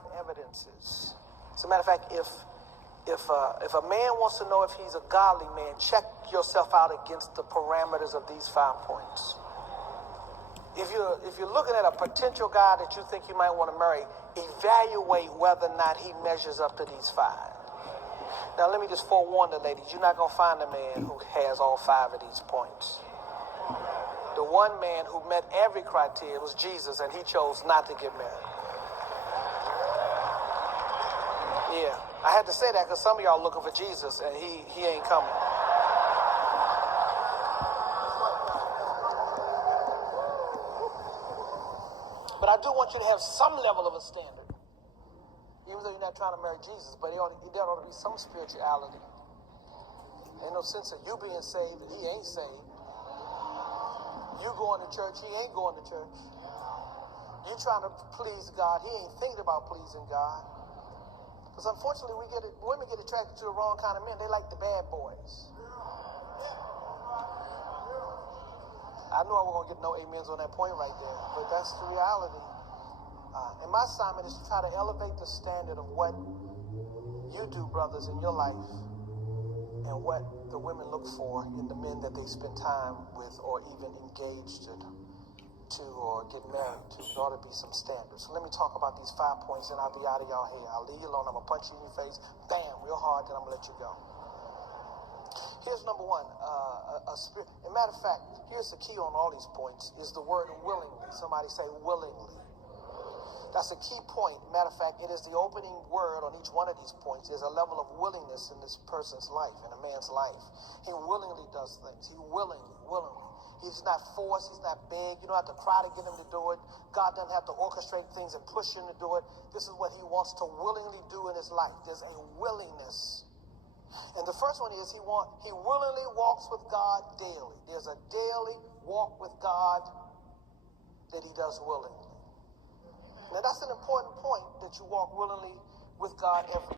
5 evidences. As a matter of fact, if a man wants to know if he's a godly man, check yourself out against the parameters of these 5 points. If you're looking at a potential guy that you think you might want to marry, evaluate whether or not he measures up to these 5. Now, let me just forewarn the ladies, you're not going to find a man who has all 5 of these points. The one man who met every criteria was Jesus, and he chose not to get married. Yeah, I had to say that because some of y'all looking for Jesus, and he ain't coming. But I do want you to have some level of a standard. Even though you're not trying to marry Jesus, but there ought to be some spirituality. Ain't no sense of you being saved and he ain't saved. You going to church, he ain't going to church. You trying to please God, he ain't thinking about pleasing God. Because unfortunately, women get attracted to the wrong kind of men. They like the bad boys. I knew I wasn't going to get no amens on that point right there, but that's the reality. And my assignment is to try to elevate the standard of what you do, brothers, in your life, and what the women look for in the men that they spend time with or even engaged to or get married to. There ought to be some standards. So let me talk about these 5 points, and I'll be out of y'all hair. I'll leave you alone. I'm going to punch you in your face, bam, real hard, then I'm going to let you go. Here's number 1. A spirit. As a matter of fact, here's the key on all these points, is the word willingly. Somebody say willingly. That's a key point. Matter of fact, it is the opening word on each one of these points. There's a level of willingness in this person's life, in a man's life. He willingly does things. He willingly. He's not forced. He's not big. You don't have to cry to get him to do it. God doesn't have to orchestrate things and push him to do it. This is what he wants to willingly do in his life. There's a willingness. And the first one is he willingly walks with God daily. There's a daily walk with God that he does willingly. Now, that's an important point, that you walk willingly with God every day.